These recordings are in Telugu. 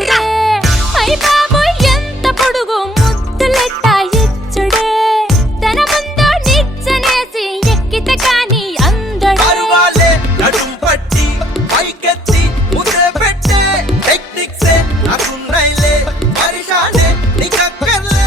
గిచ్చుడే అయ్ బాబు ఎంత పొడుగు ముద్దులెట్ట ఇచ్చుడే తన ముందు నిచ్చనేసి ఎక్కితే కాని అందడే పరువాలే నడుం పట్టి పైకెత్తి ముద్ర పెట్టే టెక్నిక్సే నాకున్నైలే పరిశానే నీకక్కర్లే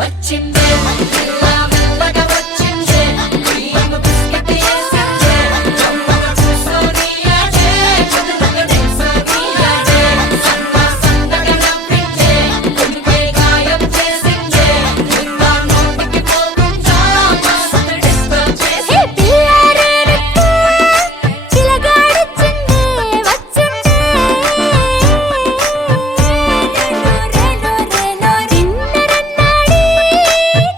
వచ్చిందే పిల్ల మెల్లగా వచ్చిందే క్రీమ్ బిస్కెట్ వేసిందే జమ్మగా కూర్చొని ఆడే చదువుగా నిల్సొని ఆడే సన్నగా నవ్విందే గుండె గాయం చేసిందే నిన్న నోటికి పోకుండా మస్తు డిస్టర్బ్ చేసి పిల్లారేనట్టే చిలగాడిచ్చిందే వచ్చిందే తిన్నరన్నాడే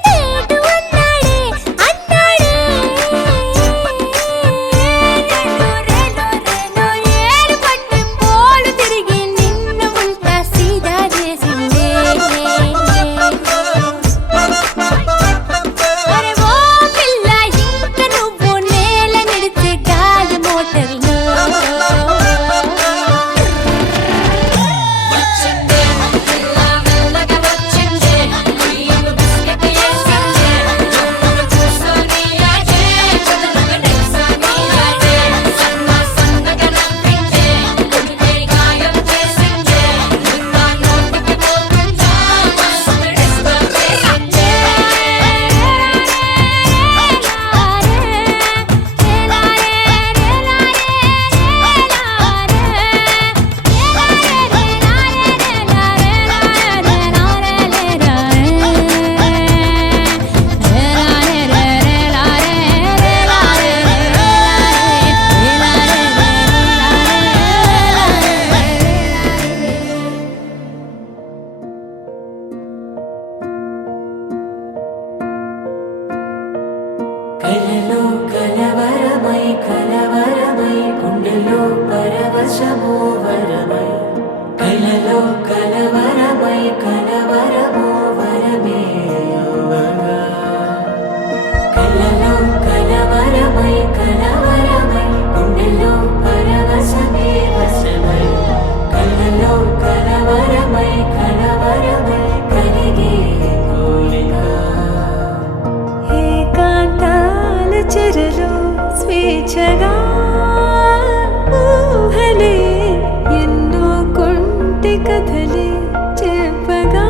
నేటు అన్నాడే ఏరు పట్టి పోలు తిరిగి నిన్ను ఉల్టా సీదా చేసిందే అరే ఓ పిల్ల ఇంక నువ్వు నేల నిడిచే గాలి మోటర్లో వచ్చిందే పిల్ల మెల్లగా వచ్చిందే క్రీమ్ బిస్కెట్ వేసిందే జమ్మగా కూర్చొని ఆడే చదువుగా నిల్సొని ఆడే సన్నగా నవ్విందే గుండె గాయం చేసిందే నిన్న నోటికి పోకుండా మస్తు డిస్టర్బ్ చేసిందే కలలో కలవరమై కలవరమై గుండెలో పరవశమో వరమై కలలో కలవరమై కలవరమో వరమే అవ్వగా కలలో కలవరమై కలవరమై గుండెలో పరవశమే వశమై కలలో కలవరమై కలవరమై కలిగే కోరిక ఏకాంతాల చెరలో స్వేచ్ఛగా ఊహలే ఎన్నో కొంటె కథలే చెప్పగా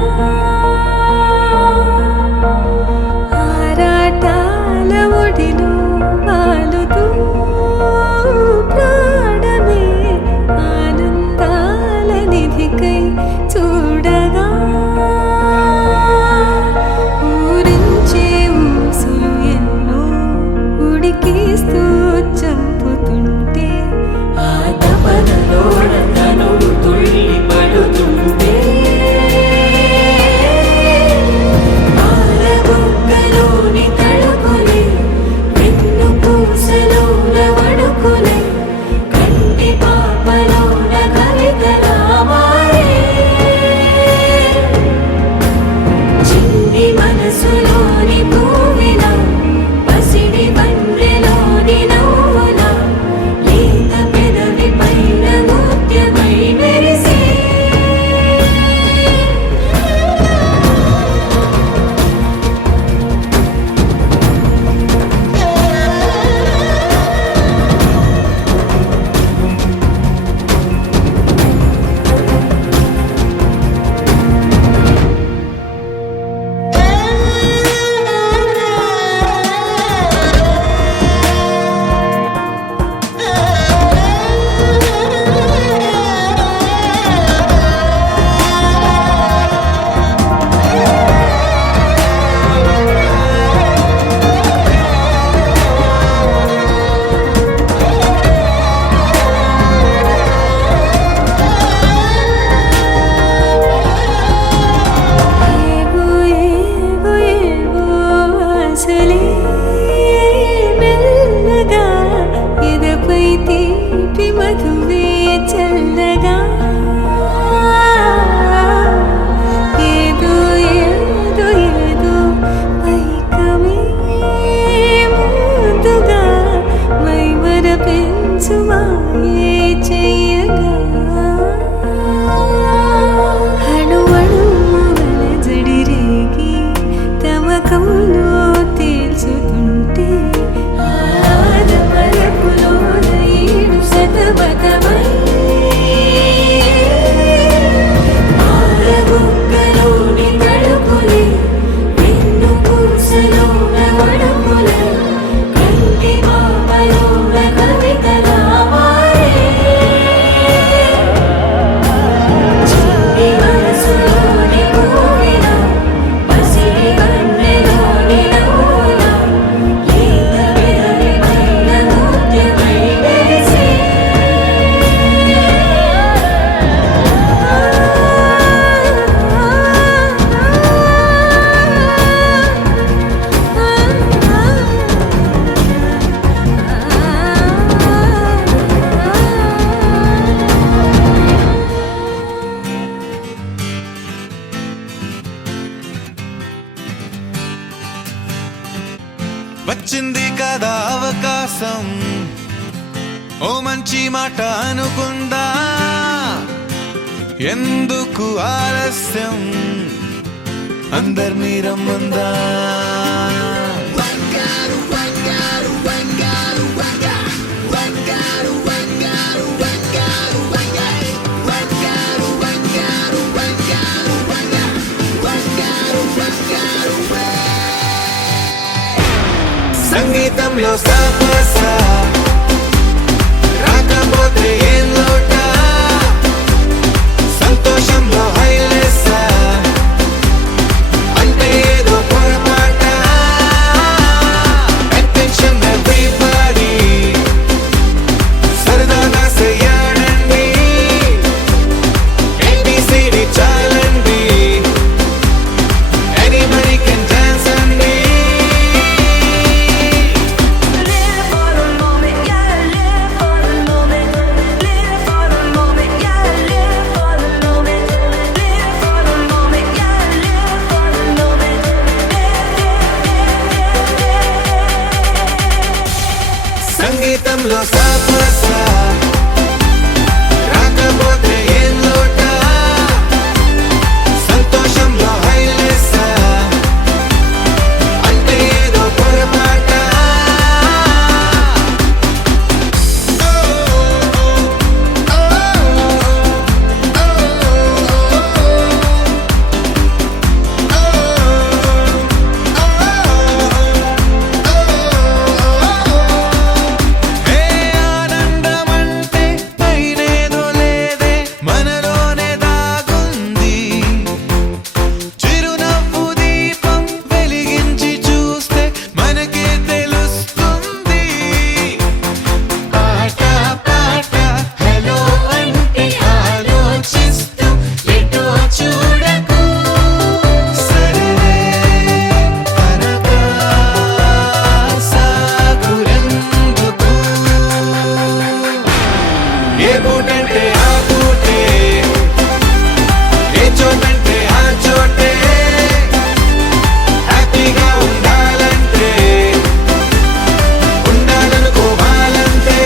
వచ్చింది కదా అవకాశం, ఓ మంచి మాట అనుకుందా, ఎందుకు ఆలస్యం, అందర్నీ రమ్మందా. సంగీతంలో సాపస రాకపోతే ఏం లోట, సంతోషంలో హైలెస్ అంటే ఏదో పొరపాట. అటెన్షన్ ఎవ్రీబడీ సరదాగా చెయ్యాడండి, ABCD చాలండి, ఎనీబడీ కెన్ డాన్స్ అండి. Live for the moment, yeah, live for the moment. Live for the moment, yeah, live for the moment. Live for the moment, yeah, live for the moment. సంగీతంలో సాపస రాకపోతే ఏం లోట, సంతోషంలో హైలెస్ అంటే ఏదో పొరపాట. ఏ ఆనందమంటే పైనేదో లేదే, మనలోనే దాగుంది. చిరునవ్వు దీపం వెలిగించి చూస్తే మనకే తెలుస్తుంది. ఆట పాట హలో అంటే ఆలోచిస్తూ ఎటో చూడకు, సరే తనగా సాగురెందుకు. ఏ పూటంటే ఆ పూటే, ఏ చోటంటే ఆ చోటే, హ్యాపీగా ఉండాలంటే ఉండాలనుకోవాలంటే.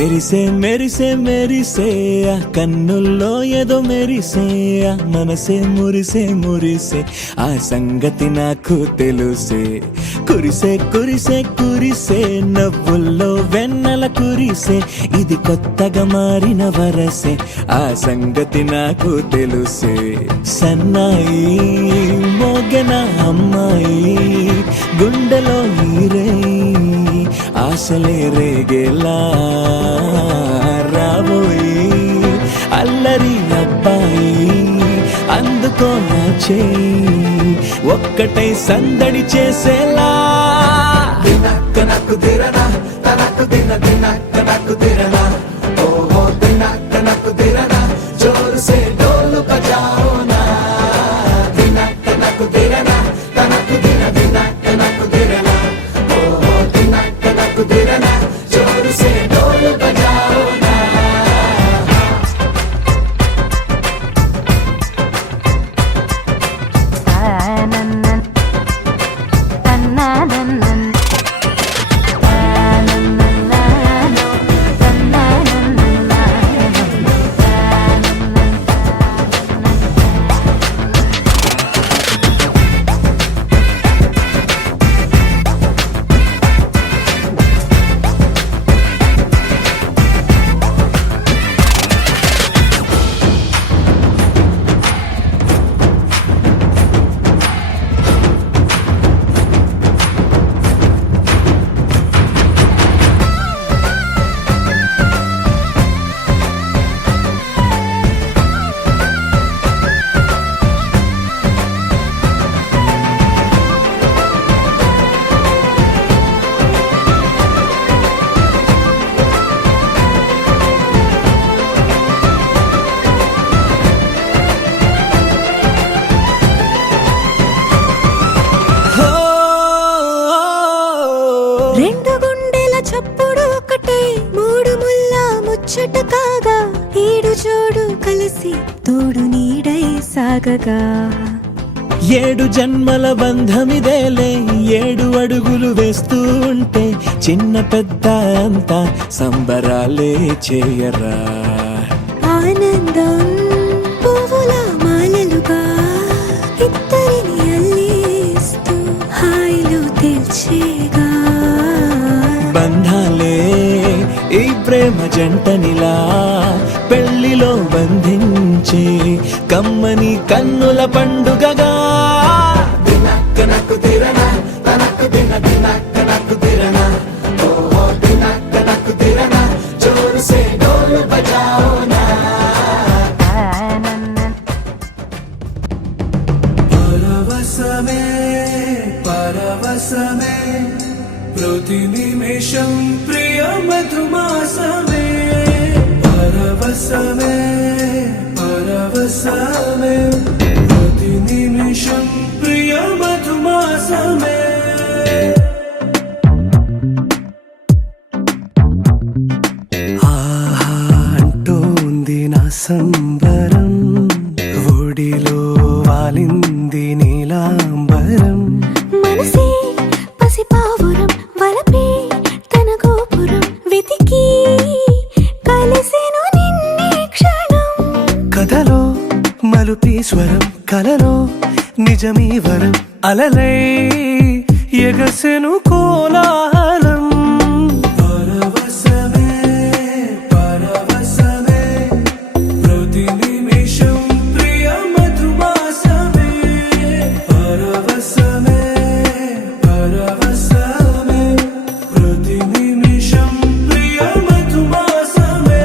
మెరిసే మెరిసే మెరిసే ఆ కన్నుల్లో ఏదో మెరిసే ఆ మనసే మురిసే మురిసే ఆ సంగతి నాకు తెలుసే కురిసే కురిసే కురిసే నవ్వుల్లో వెన్నెల కురిసే ఇది కొత్తగా మారిన వరసే ఆ సంగతి నాకు తెలుసే సన్నాయి మోగెన అమ్మాయి గుండెలో ఈరే ఆశలే రేగేలా రాబోయి అల్లరి అబ్బాయి అందుకో నా చేయి ఒక్కటై సందడి చేసేలా దినక్క నాకు దిరనా తనకు దిన దినక్క నాకు దిరనా ఓహో దినక్క నాకు దిరనా జోరు సే డోలు బజాओ నా దినక్క నాకు దిరనా తనకు దిన దినక్క నాకు దిరనా ఓహో దినక్క నాకు దిరనా జోరు సే డోలు బజాओ నా రెండు గుండెల చప్పుడు ఒకటే మూడు ముల్ల ముచ్చట కాగా ఏడు జోడు కలిసి తోడు నీడై సాగగా ఏడు జన్మల బంధమిదేలే ఏడు అడుగులు వేస్తూ ఉంటే చిన్న పెద్ద అంతా సంబరాలే చేయరా ఆనందం పువ్వుల మాలలుగా ఇద్దరిని అల్లేస్తూ హాయిలో తెల్చేగా బంధాలే ఈ ప్రేమ జంటనిలా పెళ్లిలో బంధించే కమ్మని కన్నుల పండుగగా దినక్క నాకు దిరనా తనకు దిన దినక్క నాకు దిరనా ఓహో దినక్క నాకు దిరనా జోరు సే డోలు బజాओ నా పరవశమే పరవశమే ప్రతి నిమిషం ప్రియ మధుమాసమే పరవశమే పరవశమే ప్రతి నిమిషం ప్రియ మధుమాసమే ఆహా అంటోంది నా సంబరం ఒడిలో వాలింది నీలాంబరం మనసే పసిపావురం వలపే తన గోపురం వెతికి కలిసెను నిన్నే క్షణం కథలో మలుపి స్వరం కలలో నిజమీ వరం అలలై ఎగసెను కోలాహలం పరవశమే పరవశమే ప్రతి నిమిషం ప్రియ మధుమాసమే పరవశమే పరవశమే ప్రతి నిమిషం ప్రియ మధుమాసమే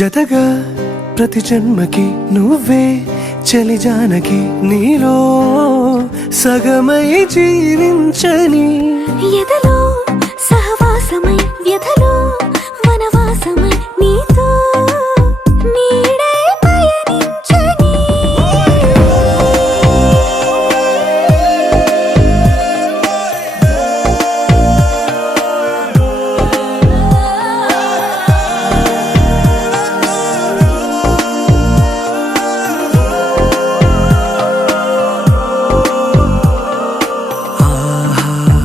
జతగా ప్రతి జన్మకి నువ్వే చలి జానకి నీలో సగమై జీవించని ఎదలో సహవాసమై వ్యధలో వనవాసమై నీతో నీడై పయనించని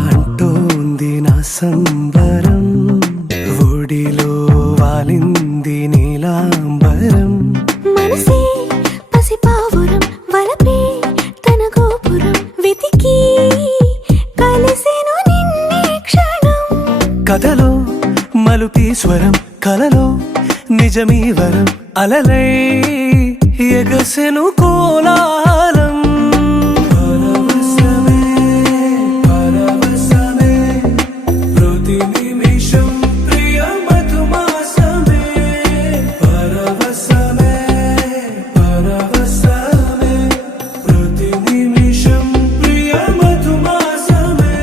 అంటోంది నా సంబరం ఒడిలో వాలింది నీలాంబరం మనసే పసిపావురం వలపే తన గోపురం వెతికి కలిసెను నిన్నే క్షణం కథలో మలుపీశ్వరం కలలో నిజమీ వరం అలలై ఎగసెను కోలాహలం పరవశమే పరవశమే ప్రతి నిమిషం ప్రియ మధుమాసమే పరవశమే పరవశమే ప్రతి నిమిషం ప్రియ మధుమాసమే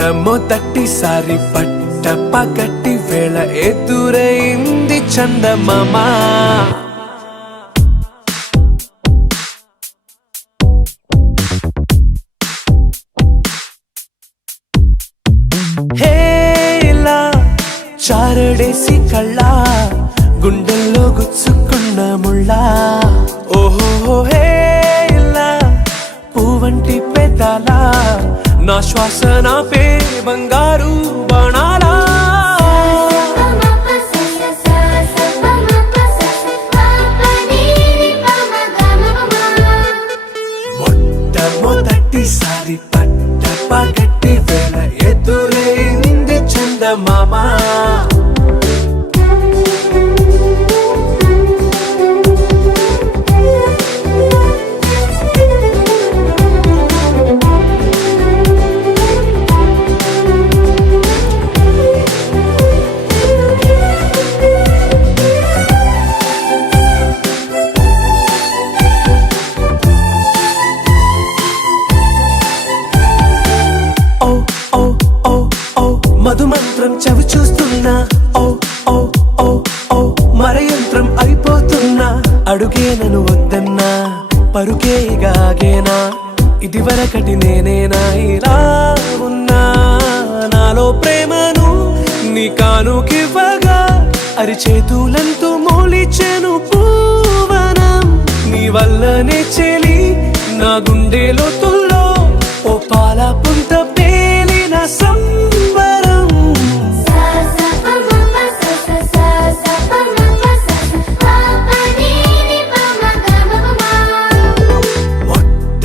మొట్టమొదటిసారి పట్ట పగటి వేళ ఎదురైంది చందమామ హేలా చారడేసి కళ్ళ గుండెల్లో గుచ్చుకున్న ముళ్ళ ఓహో హేలా పువ్వంటి పెదాల నా శ్వాస నాపే బంగారు బాణాలా మొట్టమొదటిసారి పట్ట పగటి వేళ ఎదురైంది చందమామ ఓ ఓ ఓ ఓ మధుమంత్రం చవి చూస్తున్నా ఓ ఓ ఓ ఓ మరయంత్రం అయిపోతున్నా అడుగే నన్ను వద్దన్నా పరుకేగాగేనా ఇది వరకటి నేనేనా ఇలా ఉన్నా నాలో ప్రేమను నీ కానుకివ్వగా అరిచేతులంటూ మోలిచెను పూవనం నీ వల్లనే చెలి నా గుండెలో తుల్లో ఓ పాల పుంత పేలిన సంబరం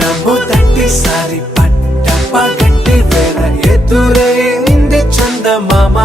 మొట్టమొదటిసారి పట్ట పగటి వేళ ఎదురైంది చందమామ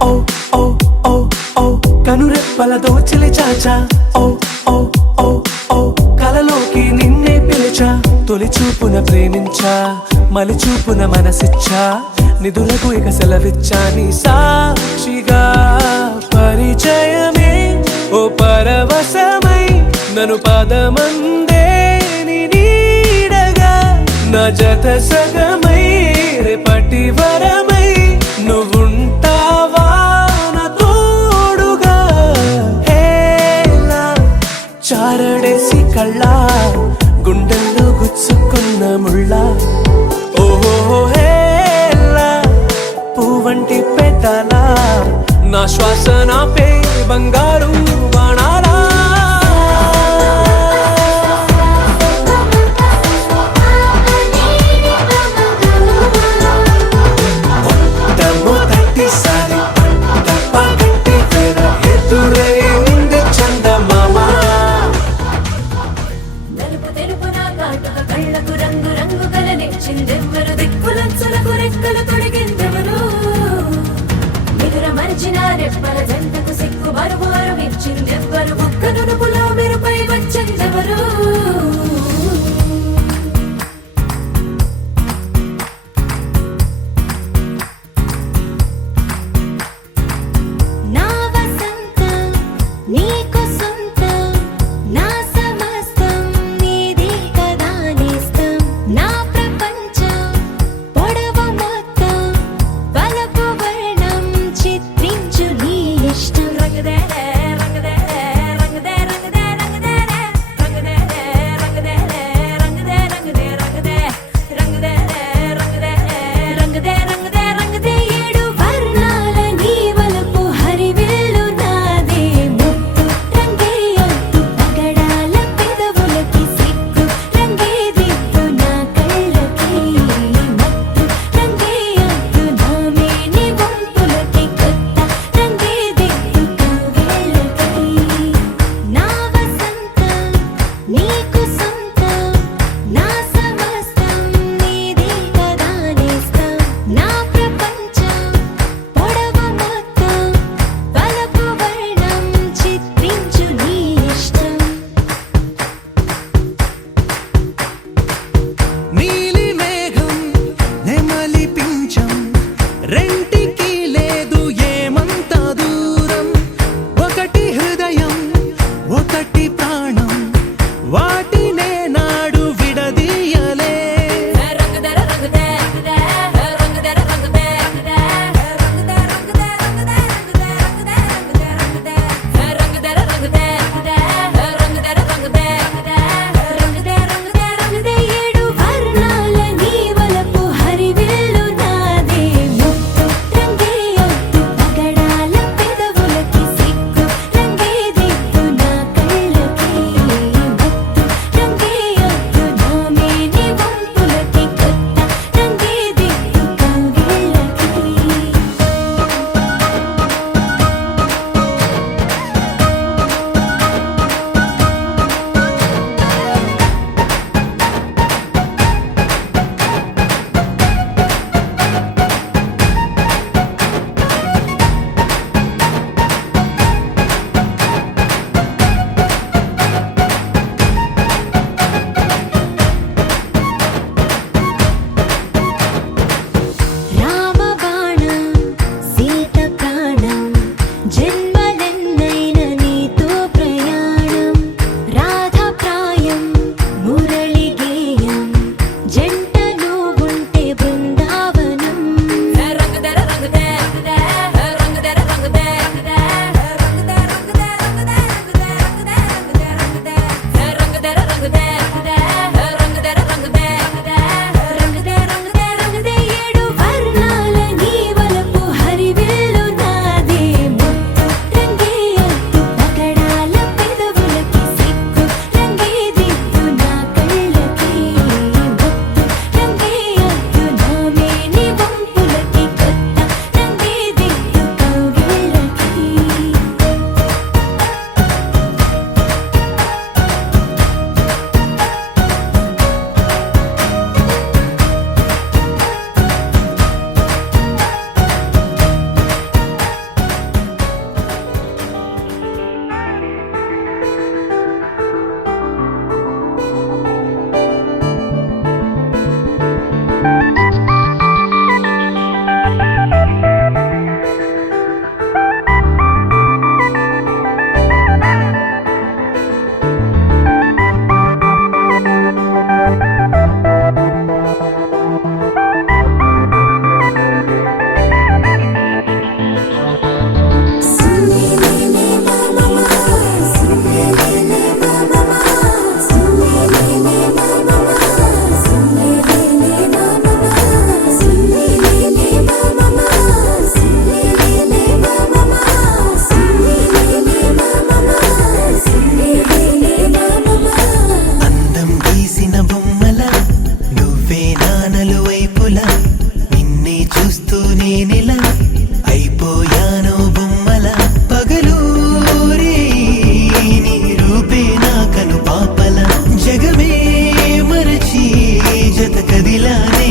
ఓ ఓ ఓ ఓ కనురెప్పల దోచిలి చాచా ఓ ఓ ఓ ఓ కలలోకి నిన్నే పిలిచా తొలి చూపున ప్రేమించా మలి చూపున మనసిచ్చా నిధులకు ఇక సెలవిచ్చా నీ సాక్షిగా పరిచయమే ఓ పరవశమై నన్ను పదమందే నీ నీడగా నా జత సగమై రేపటి వరమై నువ్వుంటావా నా తోడుగా హేలా చారడేసి కళ్ళ గుండెల్లో గుచ్చుకున్న ముళ్ళ ఓహో హేలా పువ్వంటి పెదాల నా శ్వాస నాపే బంగారు బాణాలా మరిచిందెవ్వరు దిక్కులంచులకు రెక్కలు తొడిగిందెవరు నిదుర మరిచిన రెప్పల జంటకు సిక్కు బరువారు ఇచ్చిందెవ్వరు ఒక్క నునుపులో మెరుపై వచ్చిందెవరు నా వసంతం నీకు సొంతం నా సమస్తం నీది కదా నేస్తం నా ప్రపంచం పొడవు మొత్తం వలపు వర్ణం చిత్రించు నీ ఇష్టం రంగదే రంగదే రంగదే రంగదే రంగదే రంగదే రంగదే రంగదే రంగదే రంగదే రంగదే రంగదే రంగదే రంగదే రంగదే ఏడు వర్ణాల నీ వలపు హరివిల్లు నాదే ముత్తు రంగే ఒత్తు పగడాల పెదవులకి సిగ్గు రంగే దిద్దు నా కళ్ళకి మత్తు రంగే ఒత్తు నా మేని వంపులకి కొత్త రంగే దిద్దు కవ్వేళ్ళకి నా వసంతం నీకు సొంతం నా సమస్తం నీది కదా నేస్తం నా ప్రపంచం పొడవు మొత్తం వలపు వర్ణం చిత్రించు నీ ఇష్టం నీలి మేఘం నెమలి పించం రెంటికి లేదు ఏమంత దూరం ఒకటి హృదయం ఒకటి ప్రాణం వాటినే నాడు విడదీయలే రంగదర రంగదే రంగదర రంగదే రంగదే రంగదే రంగదే రంగదే రంగదే రంగదర రంగదే రంగదర రంగదే రంగదే రంగదే రంగదే ఏడు వర్ణాల నీ వలపు హరివిల్లు నాదే ముత్తు రంగే ఒత్తు పగడాల పెదవులకి సిగ్గు రంగే దిద్దు నా కళ్ళకి మత్తు రంగే ఒత్తు నా మేని వంపులకి కొత్త రంగే దిద్దు కవ్వేళ్ళకి రామబాణం సీత ప్రాణం జన్మలెన్నైన నీతో ప్రయాణం రాధా ప్రాయం మురళి గేయం జంట నువ్వుంటే బృందావనం రంగదర రంగదే రంగదర రంగదే రంగదే రంగదే రంగదే రంగదర రంగదే రంగదర రంగదే రంగదే రంగదే రంగదే ఏడు వర్ణాల నీ వలపు హరివిల్లు నాదే ముత్తు రంగే ఒత్తు పగడాల పెదవులకి సిగ్గు రంగే దిద్దు నా కళ్ళకి మత్తు రంగే ఒత్తు నా మేని వంపులకి కొత్త రంగే దిద్దు కవ్వేళ్ళకి జత కదిలానే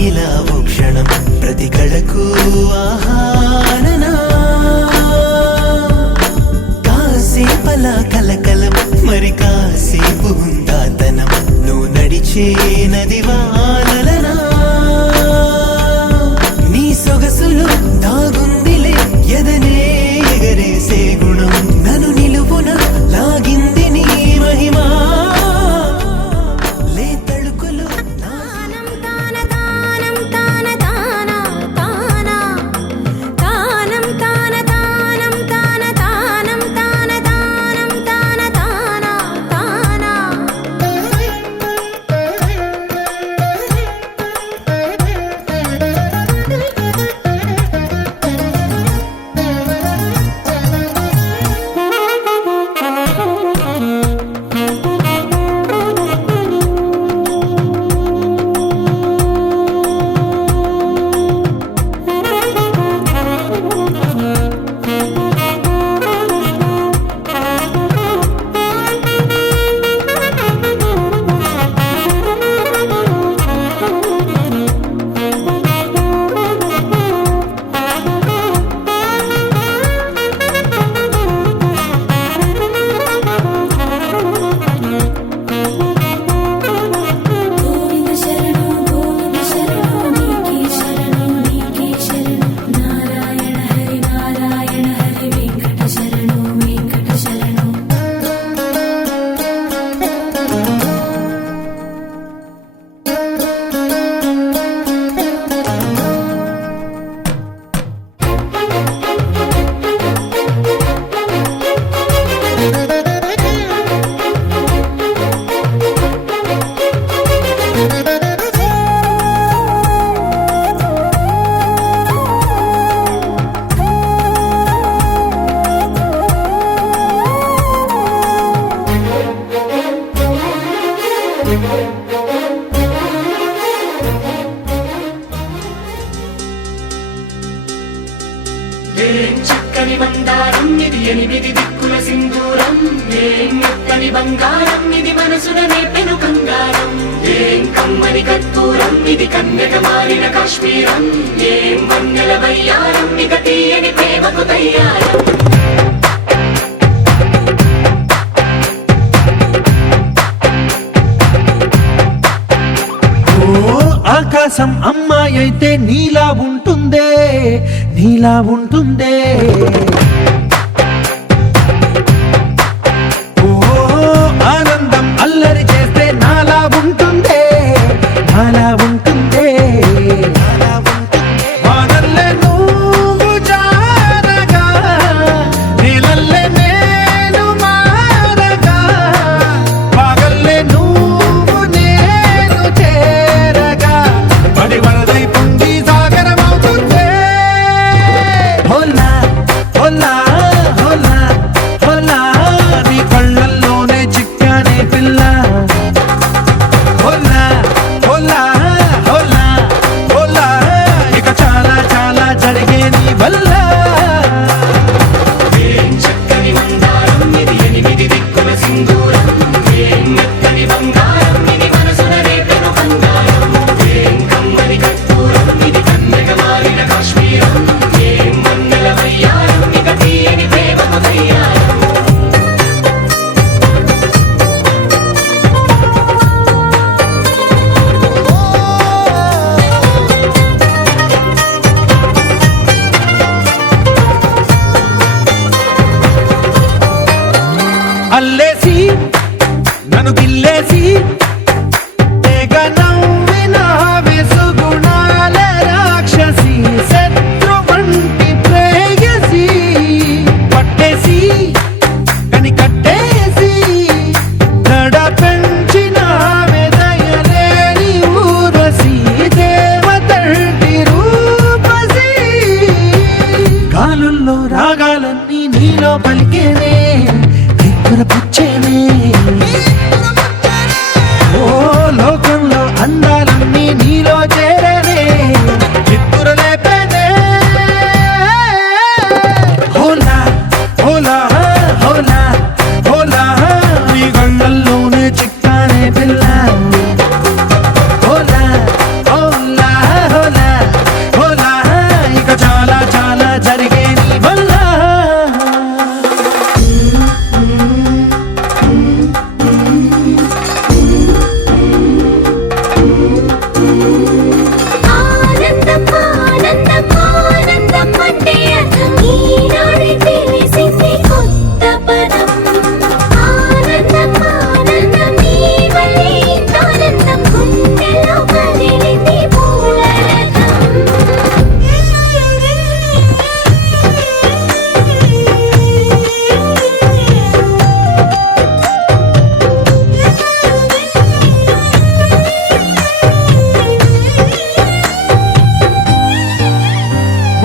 ఇలా ఓ క్షణం ప్రతి కళకు ఆహారనా కాసేపలా కలకలం మరి కాసేపు ఉందాతనం నువ్వు నడిచే నది వానలనా నీ సొగసులో దాగుందిలే ఎదనే ఎగరేసే గుణం నన్ను నిలువున లాగింది నీ మహిమా లే తళుకులు తానం తాన తానం తాన తాన తాన తానం తాన తానం తాన తానం తాన తానం తాన తాన గోవింద శరణు నీకే శరణు నారాయణ హరి వెంకట శరణు ఏం చక్కని మందారం ఇది ఎనిమిది దిక్కుల సింధూరం ఏం మెత్తని బంగారం ఇది మనసున నేపెను కంగారం ఏం కమ్మని కర్పూరం ఇది కన్యక మారిన కాశ్మీరం ఏం వన్నెల వయ్యారం ఇక తీయని ప్రేమకు తయ్యారం ఆకాశం అమ్మాయి అయితే నీలా ఉంటుందే ఓ ఆనందం అల్లరి చేస్తే నాలా ఉంటుందే వానల్లే నువ్వు జారగా నీలల్లే నేను మారగా పగల్లే నువ్వు నేను చేరగా పడి వరదై పొంగి సాగరమవుతుందే హోలా హోలా హోలా హోలా నీ కళ్ళల్లోనే చిక్కానే పిల్ల హోలా హోలా హోలా హోలా ఇక చాలా చాలా జరిగే నీ వల్ల ఏం చక్కని మందారం ఇది ఎనిమిది దిక్కుల సింధూరం ఏం మెత్తని బంగారం ఇది మనసున రేపెను కంగారం ఏం కమ్మని కర్పూరం ఇది కన్యక మారిన కాశ్మీరం ఏం వన్నెల వయ్యారం ఇక తీయని ప్రేమకు తయ్యారం అల్లేసి నన్ను గిల్లేసి తెగ నవ్విన వెసుగుణాల రాక్షసి శత్రు వంటి ప్రేయసి పట్టేసి కని కట్టేసి దడ పెంచిన దయలేని ఊరసి దేవతంటి రూపసి గాలుల్లో రాగాలన్నీ నీలో పలికేనే పుచ్చేనే ఓ లోకంలో అందాలన్నీ నీలో చేరనే చిత్తుర లేపేనే హోలా హోలా హోలా హోలా నీ గంగల్లోనే చిక్కానే పిల్ల హోలా హోలా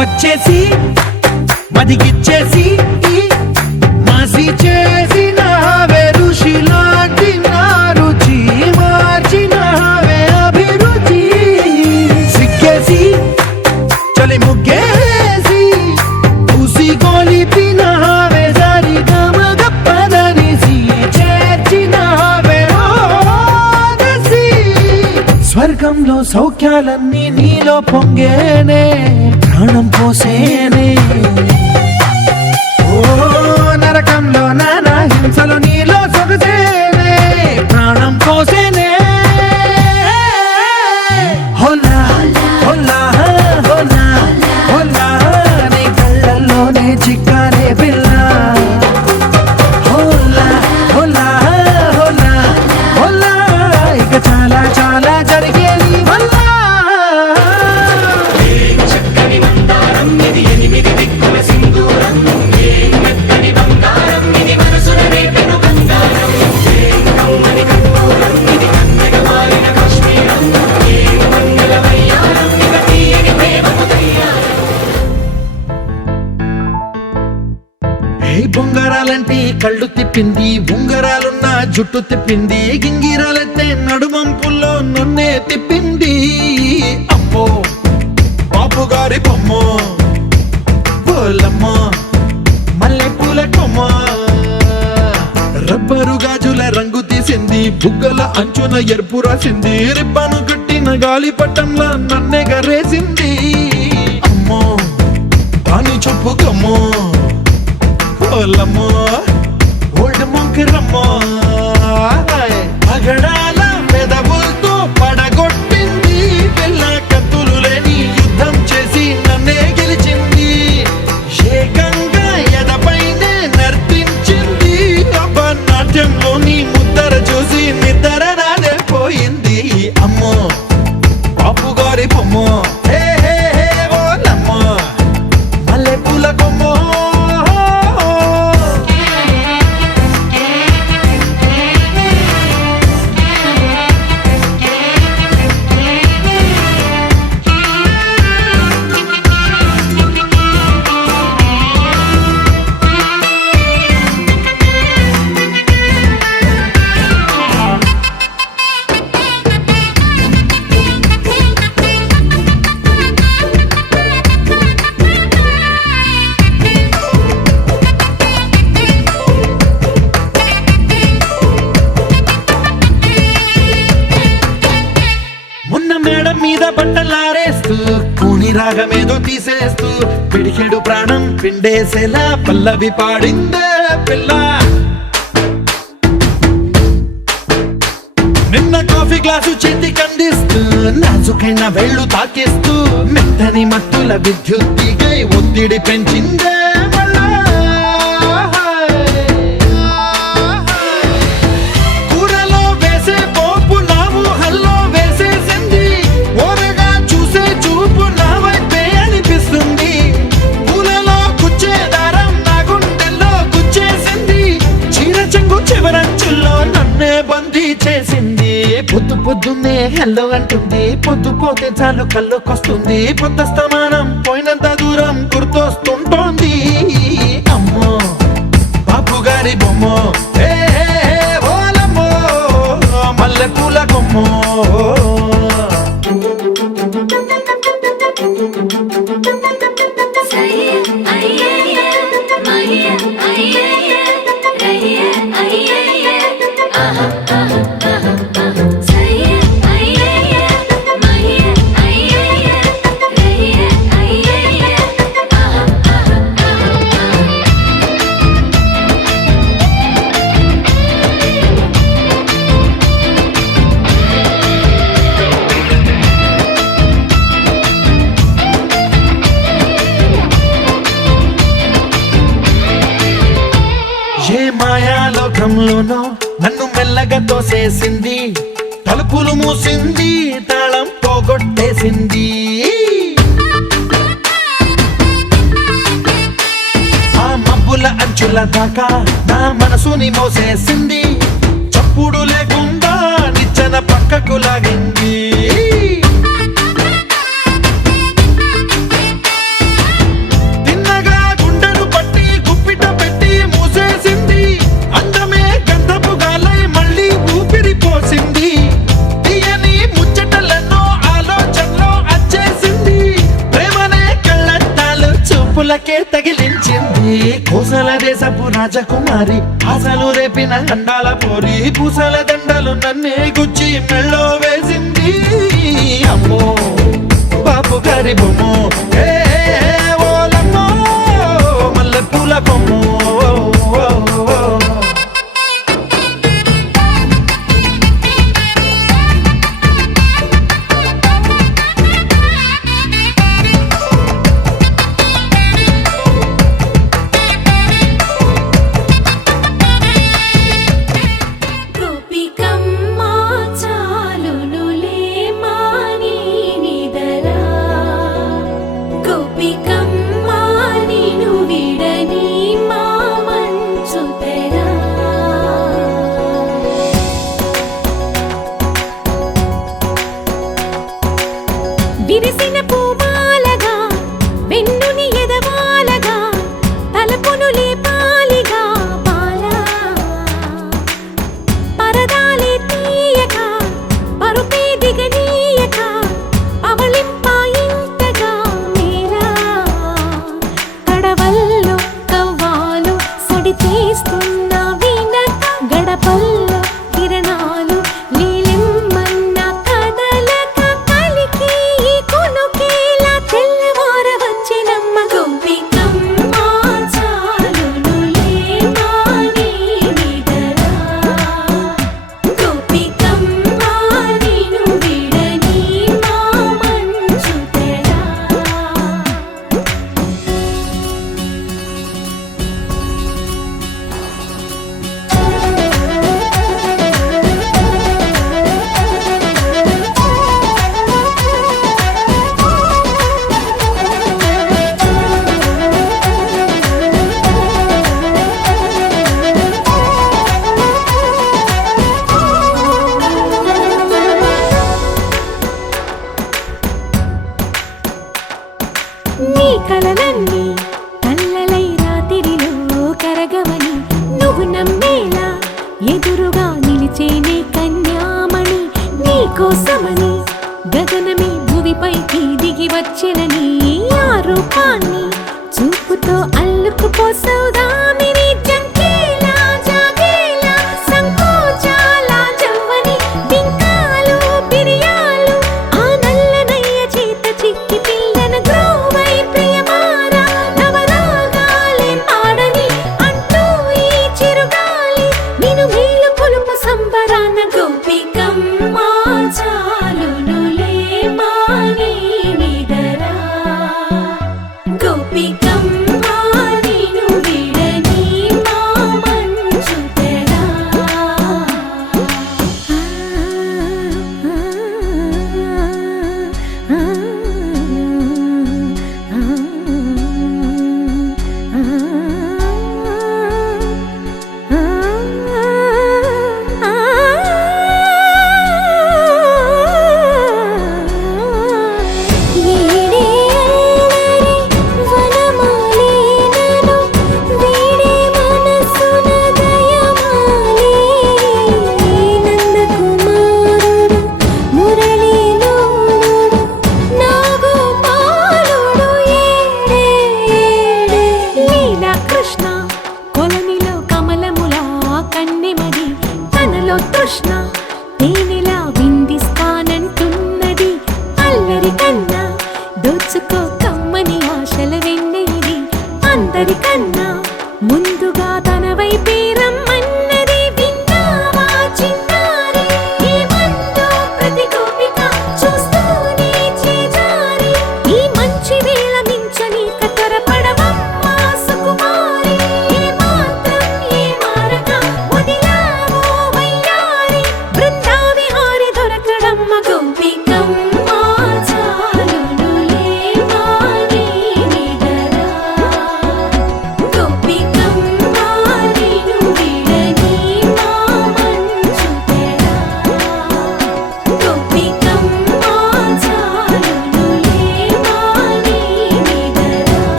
వచ్చేసి మదిగిచ్చేసి మాసి చేసిన ఋషిలాంటి నా రుచి మార్చిన అభిరుచి సిగ్గేసి చలి ముగ్గేసి ఉసి గోలిపిన జారి గమ గప్పదనిసి చేర్చిన స్వర్గంలో సౌఖ్యాలన్నీ నీలో పొంగేనే ప్రాణం పోసేనే ఓ నరకంలో నానా హింసలు నీలో సొగసేనే ప్రాణం పోసేనే హోలా హోలా హోలా హోలా నీ కళ్ళల్లోనే చిక్కానే పిల్ల హోలా హోలా హోలా హోలా ఇక చాలా చాలా జరిగే నీ వల్ల బొంగరాలంటే కళ్ళు తిప్పింది ఉంగరాలున్న జుట్టు తిప్పింది గింగిరాలైతే నడుమంపుల్లో నన్నే తిప్పింది అమ్మో బాబు గారి బొమ్మ పోలమ్మ మల్లె పూల కొమ్మ రబ్బరు గాజుల రంగు తీసింది బుగ్గల అంచున ఎరుపు రాసింది రిబ్బను కట్టిన గాలి పట్టంలా నన్నే గరేసింది అమ్మో కాని చెప్పుకమ్మో ఓలమ్మో ఓల్డ్ మొంకరమ్మో పగడాల పెదవులతో పడగొట్టింది పిల్ల కత్తులు లేని యుద్ధం చేసి నన్నే గెలిచింది ఏకంగా ఎదపైనే నర్తించింది నాట్యంలో నీ ముద్దర చూసి నిద్ర నానే పోయింది అమ్మో బాపు గారి బొమ్మో హే హే హే ఓలమ్మో మల్లె పూల కొమ్మో మీద బట్టలారేస్తూ కూని రాగమేదో తీసేస్తూ పిడికెడు ప్రాణం పిండేసేలా పల్లవి పాడిందే పిల్ల నిన్న కాఫీ గ్లాసు చేతి కందిస్తూ నాజుకైన వేళ్ళు తాకిస్తూ మెత్తని మత్తుల విద్యుత్తిగై ఒత్తిడి పెంచిందే మళ్ళా కూరలో వేసే పోపు నా ఊహల్లో వేసేసింది ఓరగా చూసే చూపు నా వైపే అనిపిస్తుంది పూలలో గుచ్చే దారం నా గుండెల్లో గుచ్చేసింది చీర చెంగు చివరంచుల్లో నన్నే బందీ చేసింది పొద్దు పొద్దున్నే హెల్లో అంటుంది పొద్దు పోతే చాలు కళ్ళొకొస్తుంది పొద్దస్తమానం పోయినంత దూరం గుర్తొస్తుంటోంది అమ్మో బాపు గారి బొమ్మో హే హే హే ఓలమ్మో మల్లె పూల కొమ్మో ఏ మాయాలోకంలోనో నన్ను మెల్లగా తోసేసింది తలుపులు మూసింది తాళం పోగొట్టేసింది ఆ మబ్బుల అంచుల దాకా నా మనసుని మోసేసింది చప్పుడు లేకుండా నిచ్చెన పక్కకు లాగింది సొగసులకే తగిలించింది కోసల దేశపు రాజకుమారి ఆశలు రేపిన గండాల పోరి పూసల దండలు నన్నే గుచ్చి మెళ్ళో వేసింది అమ్మో బాపు గారి బొమ్మో ఏ ఓలమ్మో మల్లె పూల బొమ్మో గోపికమ్మ చాలునులే మాని నిదరా గోపికమ్మ నిను విడని మా మంచు తెరా విరిసిన పూమాలగా వెన్నుని ఎదవాలగా తలపును లేపాలిగా బాలా పరదాలే తీయక పరుపే దిగనీయక అవళింపాయింతగా మేరా కడవల్లో కవ్వాలు సడి చేస్తున్న వినక గడపల్లో కిరణాలు నీలిమ్మన్న కదలక కలికి ఈ కొనుకేలా తెల్లవార వచ్చినమ్మ గోపికమ్మ చాలునులే మాని నిదరా గోపికమ్మ నిను విడని మా మంచు తెరా నీ కలలన్నీ కల్లలై రాత్రిలో కరగవని నువ్వు నమ్మేలా ఎదురుగా నిలిచేనే కన్యామణి నీ కోసమని గగనమే భువిపైకి దిగి వచ్చినని ఆ రూపాన్ని చూపుతో అల్లుకుపోసౌదామిని జంకేలా జాగేలా సంకోచాల జవ్వని బింకాలు బిరియాలు ఆ నల్లనయ్య చేత చిక్కి పిల్లన గ్రోవై ప్రియమారా నవరాగాలే పాడని అంటూ ఈ చిరుగాలి నిన్ను మేలు కొలుపు సంబరాన గోపికమ్మ చాలునులే మాని నిదరా గోపికమ్మ నిను విడ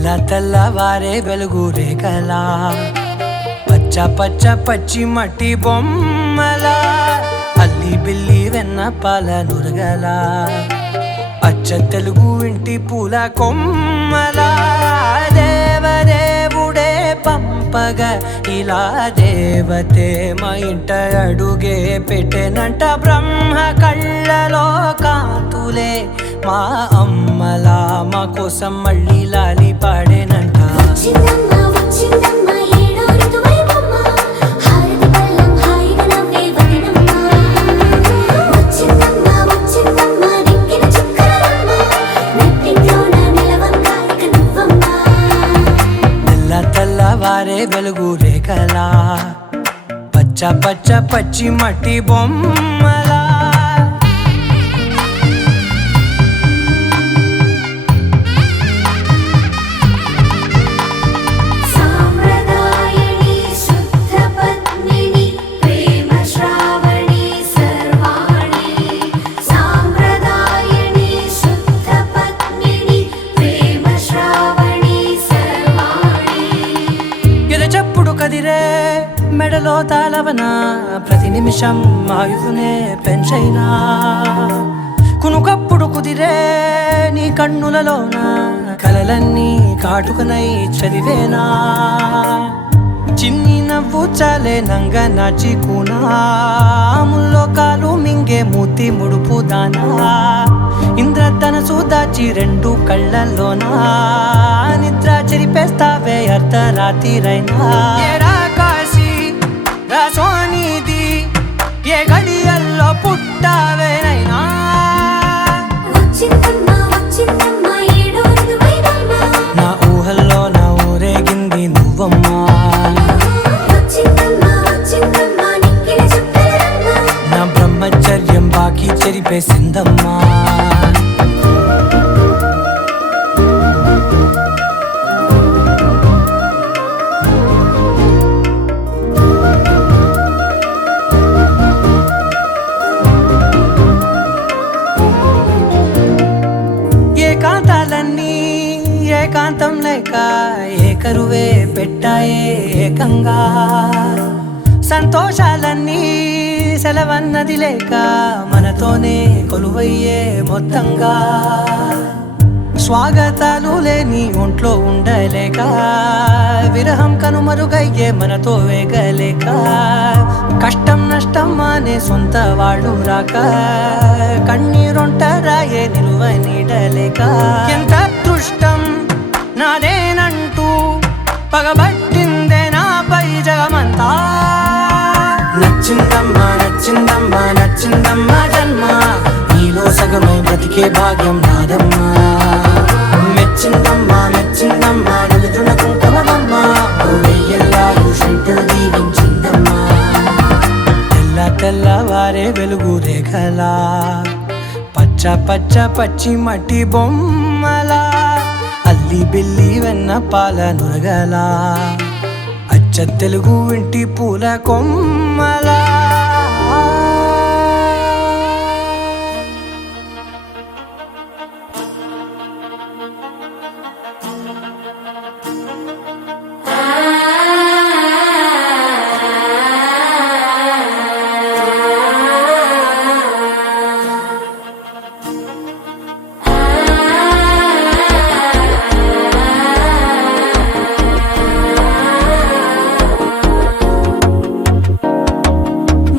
తెల్లవారే వెలుగు రేఖలా పచ్చ పచ్చ పచ్చి మట్టి బొమ్మలా అల్లి బిల్లి వెన్న పాల నురగలా అచ్చ తెలుగు ఇంటి పూల కొమ్మలా దేవదేవుడే పంపగా ఇలా దేవతే మా ఇంట అడుగే పెట్టెనంట బ్రహ్మ కళ్ళలో కాంతులే మా అమ్మలా మా కోసం మళ్ళీ లాలి పాడేనంట వచ్చిందమ్మ వచ్చిందమ్మ ఏడో ఋతువైవమ్మ హారతి పళ్ళం హాయిగా నవ్వే వదినమ్మ వచ్చిందమ్మ వచ్చిందమ్మ నెక్కిన చుక్కలమ్మ నెట్టింట్లోన నిలవంగా ఇక నువ్వమ్మ తెల్లవారే వెలుగు రేఖలా పచ్చ పచ్చ పచ్చి మట్టి బొమ్మలా సాంప్రదాయని శుద్ధ పద్మిని ప్రేమ శ్రావణి సర్వాణి సాంప్రదాయని శుద్ధ పద్మిని ప్రేమ శ్రావణి సర్వాణి ఎదచప్పుడు కదిరే మెడలో తాళవన ప్రతి నిమిషం ఆయుధునే పెంచైనా కునుకప్పుడు కుదిరే నీ కన్నులలోన కలలన్నీ కాటుకనై చదివేనా చిన్ని నవ్వు చాలే నంగ నాచి కూనాముల్లో కాలు మింగే మూతి ముడుపు దానా ఇంద్రధనసు దాచి రెండు కళ్ళల్లోనా నిద్ర చెరిపేస్తావే అర్ధరాత్రిరైనా ఏరా కాశీ రా సోనిది ఏ గడియల్లో పుట్టావేనైనా వచ్చిందమ్మ వచ్చిందమ్మ ఏడో ఋతువైవమ్మ నా ఊహల్లో నా ఊరేగింది నువ్వమ్మా వచ్చిందమ్మ వచ్చిందమ్మ నెక్కిన చుక్కలమ్మ నా బ్రహ్మచర్యం బాకీ చెరిపేసిందమ్మా ఏకాంతాలన్నీ ఏకాంతం లేక ఏకరువే పెట్టాయే ఏకంగా సంతోషాలన్నీ సెలవన్నది లేక మనతోనే కొలువయ్యే మొత్తంగా స్వాగతాలు లేని ఒంట్లో ఉండలేక విరహం కనుమరుగయ్యే మనతో వేగలేక కష్టం నష్టం అనే సొంత వాళ్ళు రాక కన్నీరొంటరాయే నిలువ నీడలేక ఎంత అదృష్టం నాదేనంటూ పగబట్టిందే నాపై జగమంతా నచ్చిందమ్మా నచ్చిందమ్మా నచ్చిందమ్మా జన్మ నీలో సగమై బ్రతికే భాగ్యం నాదమ్మా మెచ్చిందమ్మా మెచ్చిందమ్మా నిలుతున్న కుంకుమమ్మా వెయ్యల్లాలు శంకరు దీవించిందమ్మా తెల్లవారే వెలుగు రేఖలా పచ్చ పచ్చ పచ్చి మట్టి బొమ్మలా అల్లి బిల్లి వెన్న పాల నురగలా అచ్చ తెలుగు ఇంటి పూల కొమ్మలా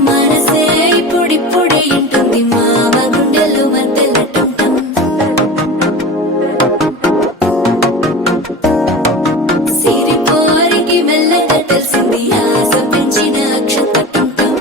మనసే ఇప్పుడిప్పుడే ఇంటుంది మామ గుండెలు మధ్యలటుంటం సిరిపోరికి మెల్లగా తెలిసింది ఆశ పెంచిన అక్షతటుంటం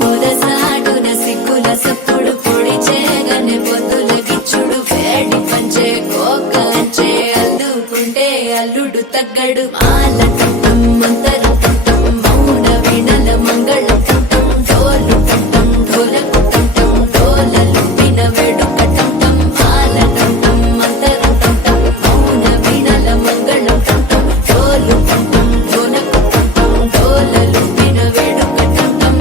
పొదసాటున సిగ్గుల సప్పుడు పొడి చేయగానే పొద్దుల గిచ్చుడు వేడి పంచే కోక అంచే అల్లుకుంటే అల్లుడు తగ్గడు మాల టంటం మంతరం టంటం మౌన వీణల మంగళం టంటం డోలు టంటం ఢోలకు టంటం డోలలు విన వేడుక టంటం మాల టంటం మంతరం టంటం మౌన వీణల మంగళం టంటం డోలు టంటం ఢోలకు టంటం డోలలు విన వేడుక టంటం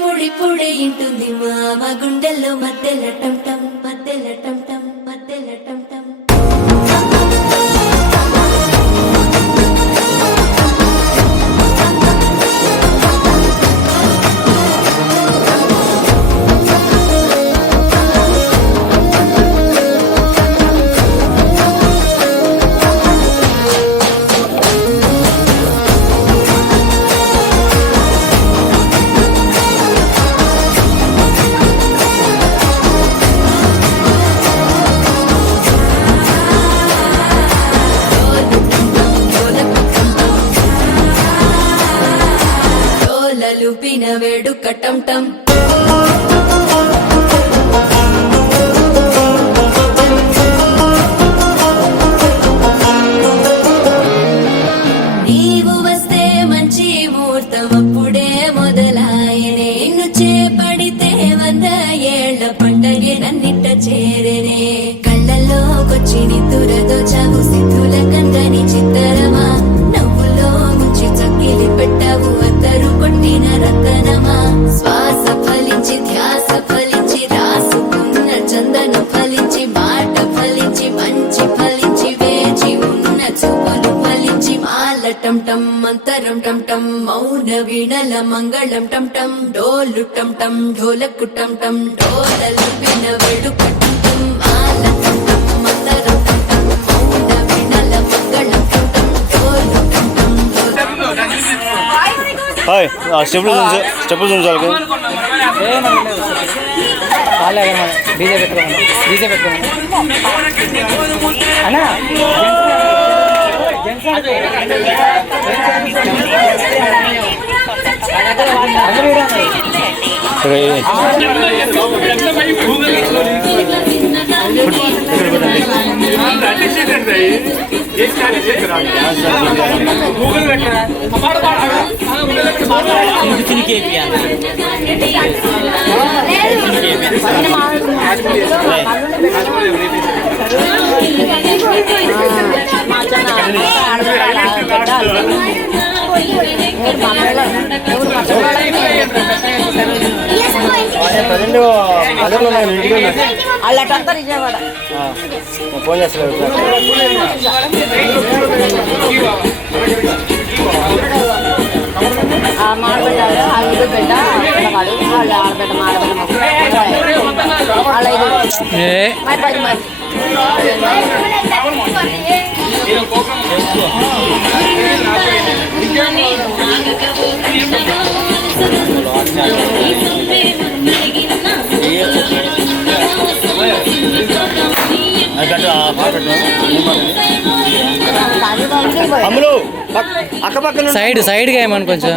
పొడి పొడి ఇంటుంది మామ గుండెల్లో మధ్యల టం టం మధ్యల టం టం మధ్యల టం టం. లూపిన వేడుక టం టం. నీవు వస్తే మంచి ముహూర్తం అప్పుడే మొదలాయనే. నిన్ను చేపడితే 100 ఏళ్ల పండగే నన్నిట్ట చేరనే. కళ్ళల్లోకొచ్చి నిద్దురదో చావు సిద్ధుల కందని చిత్తరమా. నవ్వులో ముంచి చక్కిలి పెట్టావు అద్దరు కొట్టిన రతనమా. శ్వాస ఫలించి ధ్యాస ఫలించి రాసుకున్న చందన ఫలించి మాట ఫలించి మంచి ఫలించి వేచి ఉన్న చూపులు ఫలించి మాల టం టం మంతరం టం టం మౌన వీణల మంగళం టం టం. డోలు టం టం ఢోలకు టం టం డోలలు విన వేడుక టం టం. మాల టం టం మంతరం టం టం మౌన వీణల మంగళం టం టం. డోలు టం టం హాయ్ స్టెప్పులు చూసాలి డీజే పెట్టుకోమన్నా అన్నా అల్లటంతా నిజవాడ ఫోన్ చేస్తారు మాడబిడ్డ ఐదు బిడ్డ వాళ్ళు ఆడబిడ్డ మాడబిడ్డ వాళ్ళ ఐదు మరి 10 మరి అక్కపక్కన సైడ్గా ఏమని కొంచెం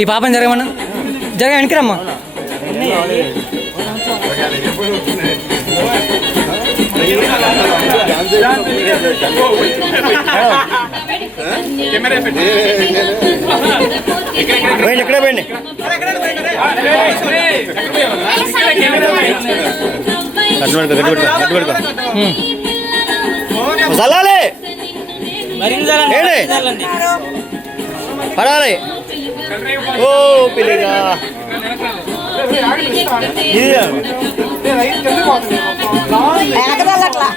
ఈ పాపం జరగమన్నా జరగ వెనకరమ్మా. ఎక్కడే పోయింది చల్లాలి పడాలి. ఓ పిల్లిగా వెనకదల్లట్లా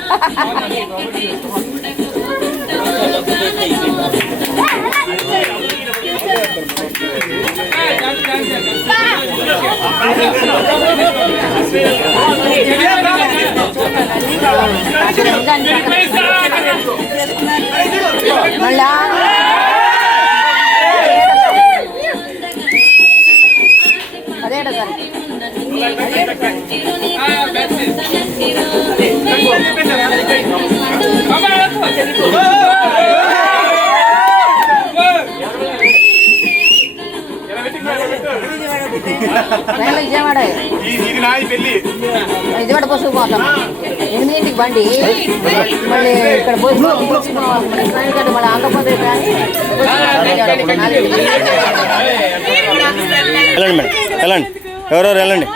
మళ్ళా అదేట సార్ విజయవాడ విజయవాడ బస్సు పోతాం 8 బండి మళ్ళీ ఇక్కడ పోయి మళ్ళీ ఆంధ్రప్రదేశ్ వెళ్ళండి మేడం వెళ్ళండి ఎవరెవరు వెళ్ళండి.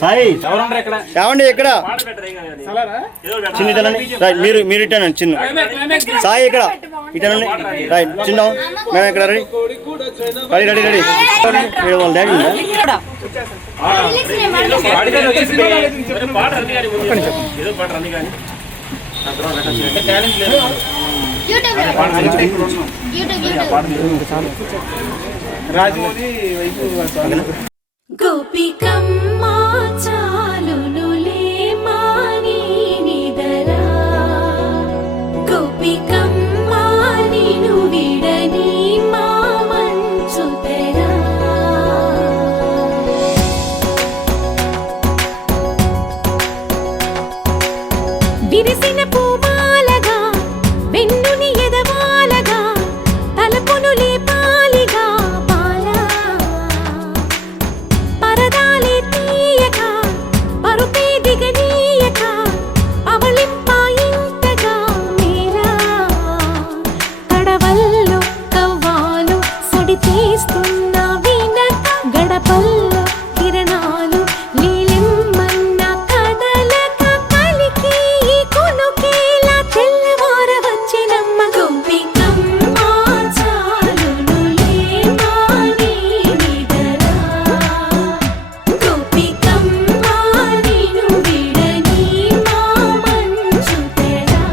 సాయి ఏమండి ఇక్కడ చిన్న ఇటనండి రైట్ మీరు ఇటానండి చిన్న సాయి ఇక్కడ ఇటానండి రైట్ చిన్న మేము ఇక్కడ రెడీ రెడీ రెడీ రెడీ వాళ్ళ డాడీ ఉందా గోపికమ్మ చాలునులే మాని నిదరా గోపికమ్మ నిను విడని మా మంచు తెరా విరిసిన పూమాలగా వెన్నుని ఎదవాలగా తలపును లేపాలిగా పాలా పరదాలే తీయక పరుపే దిగనీయక అవళింపాయింతగా మీరా కడవల్లో కవ్వాలు సడి చేస్తున్న వీణత గడపల్లో కిరణాలు లీలిమ్మన్న కదలక కలికి ఈ కొనుకేలా తెల్లవార వచ్చినమ్మ గోపికమ్మ చాలునులే మాని నిదరా గోపికమ్మ నిను విడని మా మంచు తెరా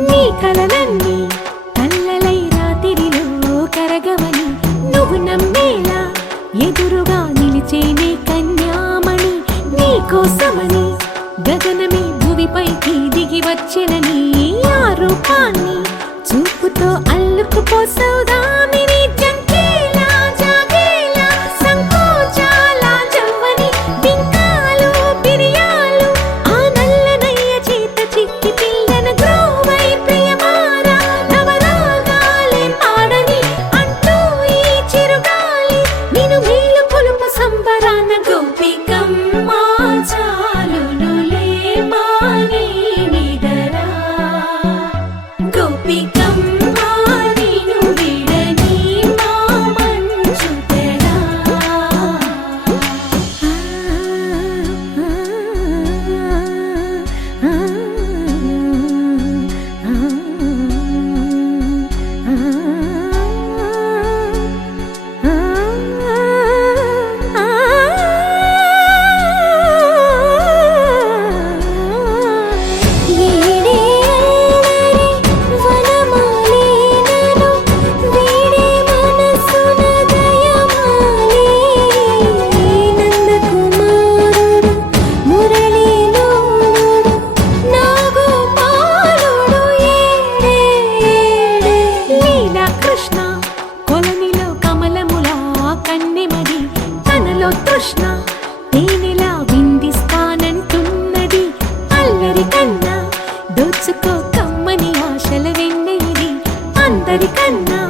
నీ కలలన్నీ కల్లలై రాత్రిలో కరగవని నువ్వు నమ్మేలా ఎదురుగా నిలిచేనే కన్యామణి నీ కోసమని గగనమే భూమిపైకి దిగి వచ్చినని ఆ రూపాన్ని చూపుతో అల్లుకుపోసౌదామిని జంకేలా జాగేలా సంకోచాల జవ్వని బింకాలు బిరియాలు ఆ నల్లనయ్య చేత చిక్కి పిల్లన గ్రోవై ప్రియమారా నవరాగాలే పాడని అంటూ ఈ చిరుగాలి నిను మేలు కొలుపు సంబరాన గోపికమ్మ చాలునులే మాని నిదరా గోపికమ్మ నిను విడని మా మంచు తెరా కృష్ణ కొలనిలో కమలములా కన్నెమది తనలో తృష్ణ తేనెలా విందిస్తానంటున్నది అల్లరి కన్నా దోచుకో కమ్మని ఆశల వెన్నెయిది అందరికన్నా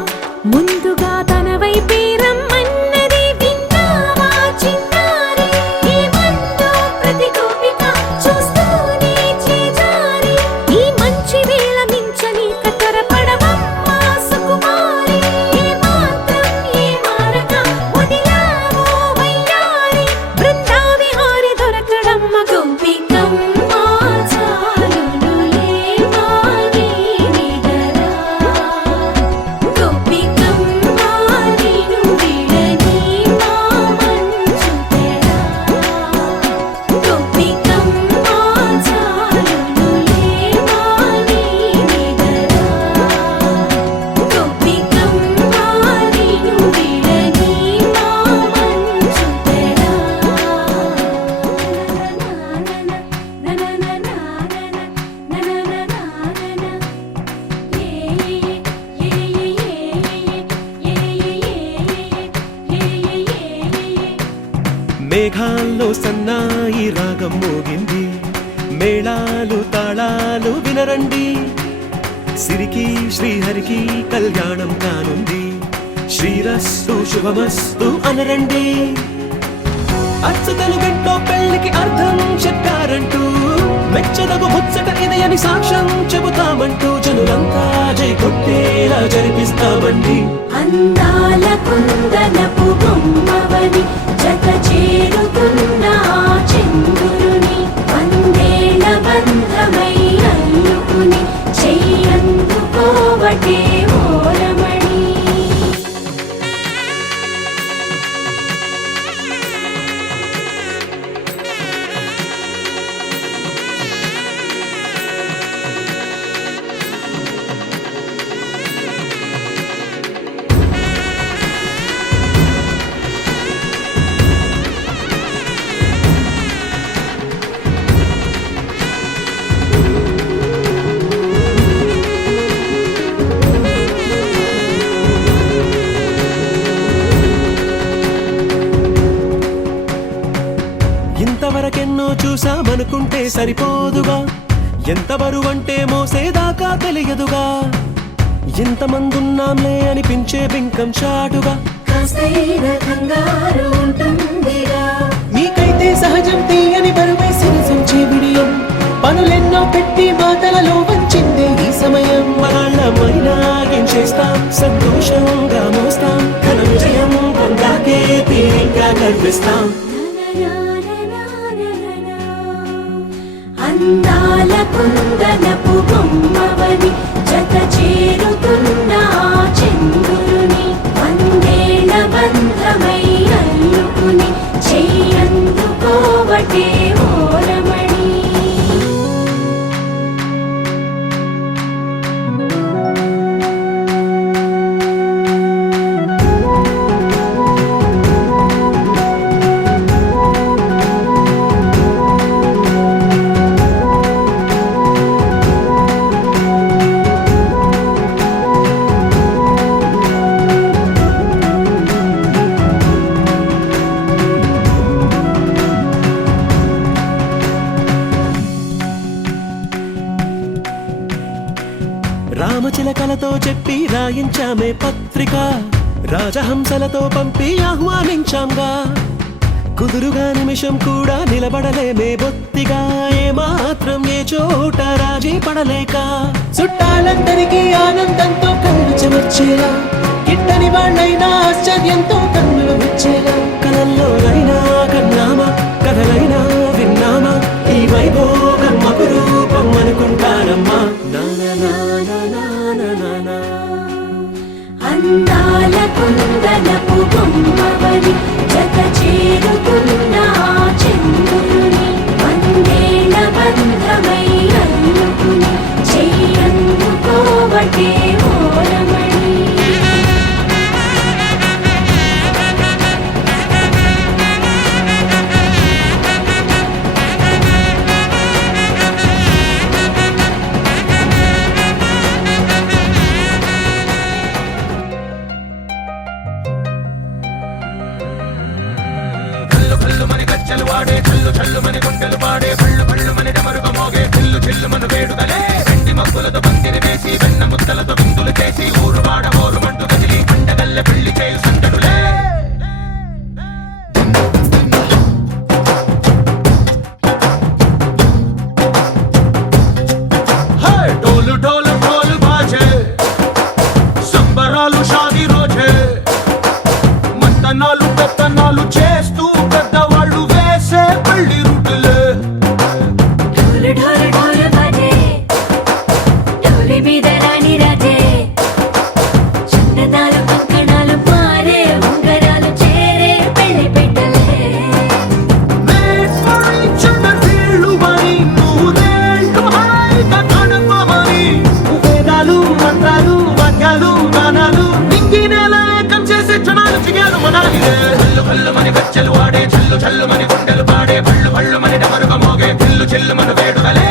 ముందుగా తన వైపే రమ్మన్నది విన్నావా చిన్నారి ఏమందో ప్రతి గోపిక చూస్తూనే చేజారి ఈ మంచి వేళ మించని కతరపడవమ్మా సుకుమారి ఏ మాత్రం ఏ మారక వదిలావో వయ్యారి మేఘాల్లో సన్నాయి రాగం మోగింది, మేళాలు తాళాలు వినరండి, సిరికి శ్రీహరికి కళ్యాణం కానుంది, శ్రీరస్తు శుభమస్తు అనరండి. అచ్చతలు గంటో పెళ్లికి అర్థం చెప్పారంటూ, మెచ్చదగు ముచ్చట ఇదయని సాక్ష్యం చెబుతామంటూ, జనులంతా జై కొట్టేలా జరిపిస్తామండి. అందాల కుందనపు బొమ్మవని జత చేరుతున్న చంద్రుని, వందేళ్ల బంధమై అల్లుకుని చెయ్యందుకోవటే ఓరమణి. ఇంతవరకెన్నో చూసామనుకుంటే సరిపోదుగా, ఎంత బరువంటే మోసేదాకా తెలియదుగా, ఇంతమందున్నాంలే అనిపించే బింకం చాటుగా, కాస్తైన కంగారు ఉంటుందిగా, మీకైతే సహజం తీయని బరువై సిరిసొంచే విడియం, పనులెన్నో పెట్టి మాటలలో వంచిందే ఈ సమయం. మనాళ్ళమైనా ఏం చేస్తాం, సంతోషంగా మోస్తాం, ఘన విజయం పొందాకే తీరిగ్గా కనిపిస్తాం. అందాల కుందనపు బొమ్మవని జత చేరుతున్న చంద్రుని, వందేళ్ల బంధమై అల్లుకుని చెయ్యందుకోవటే ఓరమణి. రామచిలకలతో చెప్పి రాయించామే పత్రిక, రాజహంసలతో పంపి ఆహ్వానించాంగా, కుదురుగా నిమిషం కూడా నిలబడలేమే బొత్తిగా, ఏమాత్రం ఏ చోట రాజీ పడలేక, చుట్టాలందరికీ ఆనందంతో కళ్ళు చెమర్చేలా, గిట్టని వాళ్ళైనా ఆశ్చర్యంతో కన్నులు వచ్చేలా, కలల్లోనైనా కన్నామా కథలైనా విన్నామా, ఈ వైభోగం అపురూపం అనుకుంటానమ్మా. అందాల కుందనపు బొమ్మవని జత చేరుతున్న చంద్రుని, వందేళ్ల బంధమై అల్లుకుని చెయ్యందుకోవటే ఓరమణి. డోలు డోలు డోలు బాజే, సంబరాలు షాదీ రోజే, మంతనాలు పెత్తనాలు చేస్తూ పెద్దవాళ్ళు వేసే పెళ్లి రూటులే. ఢోలు ఢోలు ఢోలు బాజే, ఢోలి మీద రాణి రాజే, చందనాలు కంకణాలు మారే, ఉంగరాలు చేరే పెళ్లి పెట్టలే. Made for each other వీళ్ళుమని, నూరేళ్ళు హాయిగా గడపమని, వేదాలు మంత్రాలు వాక్యాలు గానాలు నింగి నేల ఏకం చేసే క్షణాలు చిగాలు మనాలిదే. కళ్ళు కళ్ళు మని గచ్చెలు వాడే, చల్లు చల్లు మని గుండెలు పాడే, పళ్ళు పళ్ళు మని డమరుగ మోగే, చిల్లు చిల్లు మన వేడుకలే.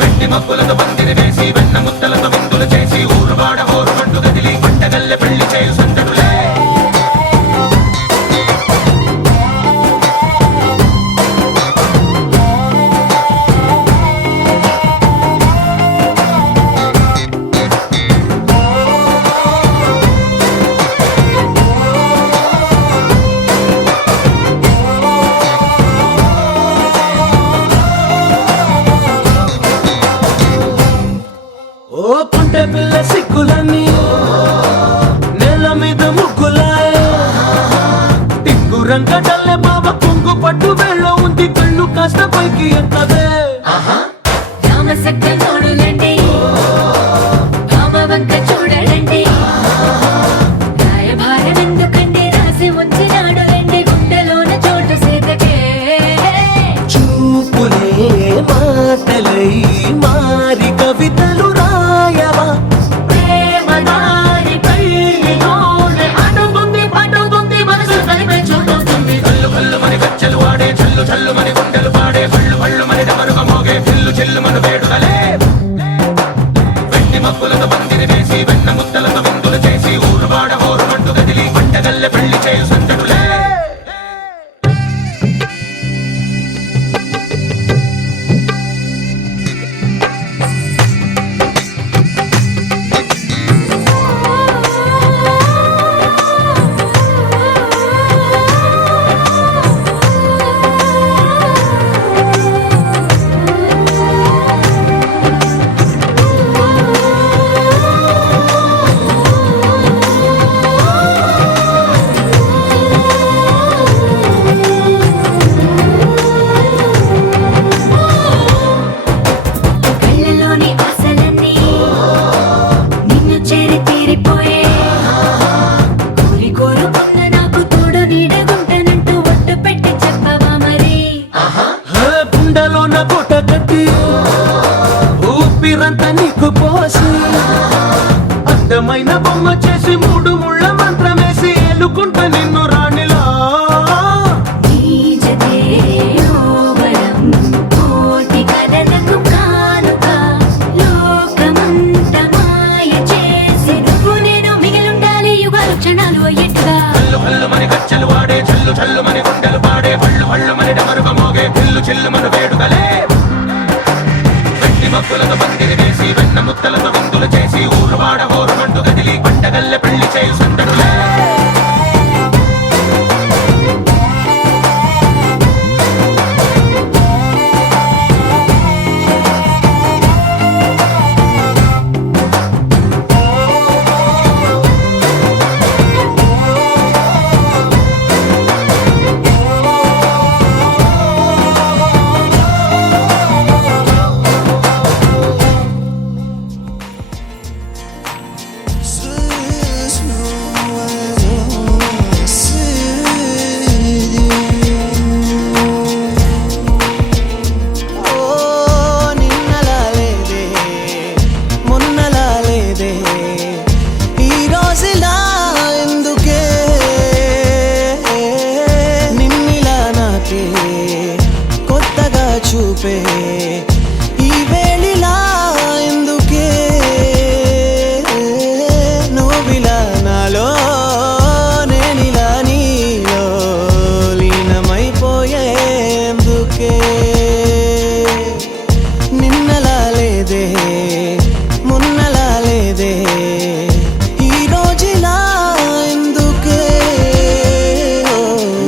వెండి మబ్బులతో పందిరి వేసి, వెన్న ముద్దలతో విందులు చేసి, ఊరువాడ ఊరు మంటు గదిలి పంటగల్లె పెళ్లి చేయు సందడులే. రంగడల్లే బావ కొంగు పట్టు వెళ్ళ ఉంది కళ్ళు కాస్త పైకి ఎక్కదే రామ సక్క నోడులండి రామ వంక చూడడండి రాయభారం ఎందుకండి రాసి ఉంచినాడు రండి గుండెలోన చోటు సేతకే చూపులే మాటలై మారి కవితలు రాయవా ప్రేమ దారి పైలోనే అడుగుంది పడుగుంది మనసు కలిపే చోటవుతుంది కల్లు కల్లు మని గజ్జలు వాడే చల్లు చల్లు మని గుండెలు పాడే కళ్ళు కళ్ళు మని డమరుగ మోగే పిల్లు చెల్లు మన వేడుదలే వెండి మబ్బులతో పందిరి వేసి వెన్న ముద్దలతో విందులు చేసి ఊరు వాడ హోరు మంటు గదిలి పంటగల్లె పెళ్లి చేయు సంతడులే కళ్ళలోని ఆశలన్నీ నిన్ను చేరి తీరిపోయే కోరి కోరుకున్న నాకు తోడు నీడగుంటానంటూ ఒట్టు పెట్టి చెప్పవా మరి గుండెలోన కోట కట్టి ఊపిరంతా నీకు పోసి అందమైన బొమ్మ చేసి మూడు ముళ్ళ మంత్రమేసి ఏలుకుంట నిన్ను రాణిలా నీజతే యోవరం కోటి కలలకు కానుక లోకమంత మాయ చేసి నువ్వు నేను మిగిలుండాలి యుగాలు క్షణాలు అయ్యేట్టుగా కల్లు కల్లు మని గజ్జలు వాడే చల్లు చల్లు మని గుండెలు పాడే కళ్ళు కళ్ళు మని డమరుగ మోగే పిల్లు చెల్లు మన వేడుదలే వెండి మబ్బులతో పందిరి వేసి వెన్న ముద్దలతో విందులు చేసి ఊరు వాడ హోరు మంటు గదిలి పంటగల్లె పెళ్లి చేయు సంతడులే చూపే ఈ వేళిలా ఎందుకే నువ్విలా నాలో నేనిలా నీలో లీనమైపోయేందుకే నిన్నలా లేదే మొన్నలా లేదే ఈ రోజులా ఎందుకే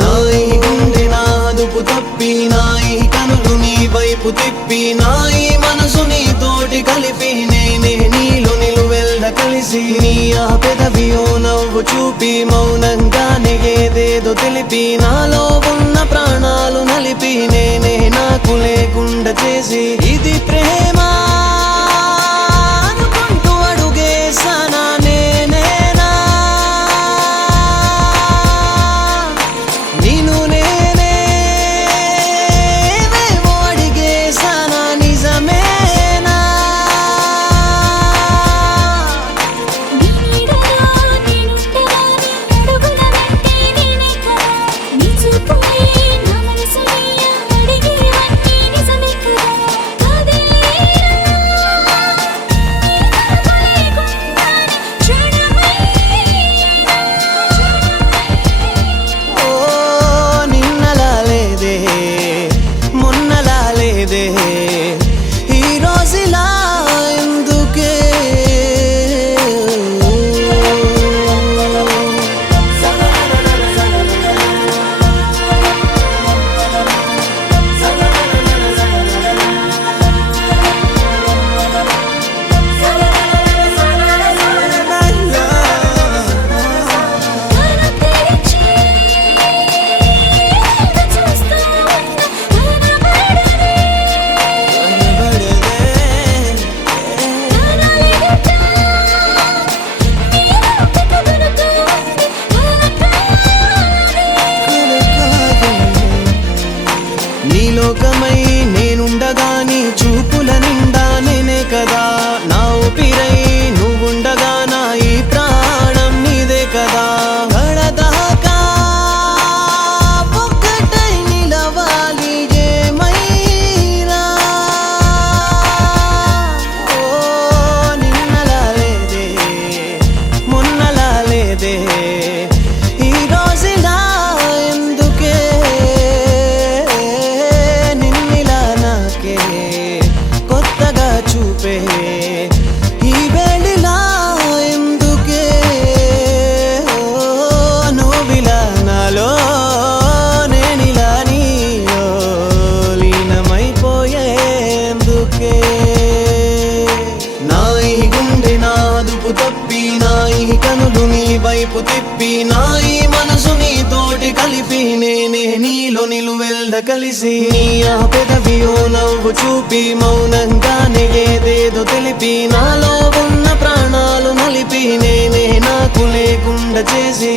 నా ఈ గుండె నాదుపు తప్పి నా ఈ కనులు నీ వైపు తిప్పి నా ఈ మనసు నీ తోటి కలిపి నేనే నీలో నిలువెల్ల కలిసి నీ ఆ పెదవియో నవ్వు చూపి మౌనంగానే ఏదేదో తెలిపి నాలో ఉన్న ప్రాణాలు నలిపి నేనే నాకు లేకుండా చేసి ఇది ప్రేమ అనుకుంటూ అడుగేసానా నేనేనా నిన్ను నేనే ఏవేవో అడిగేసానా నిజమేనా నీ నీడలో నేనుండగా నీ అడుగుల వెంటే నేనే కదా నీ చూపులే నా మనసుని అడిగేవన్నీ నిజమే కదా కాదే వైపు తిప్పి నా ఈ మనసు నీతోటి కలిపి నేనే నీలో నిలువెల్ద కలిసి నీ ఆ పెదవియో నవ్వు చూపి మౌనంగానే ఏదేదో తెలిపి నాలో ఉన్న ప్రాణాలు నలిపి నేనే నాకు లేకుండా చేసి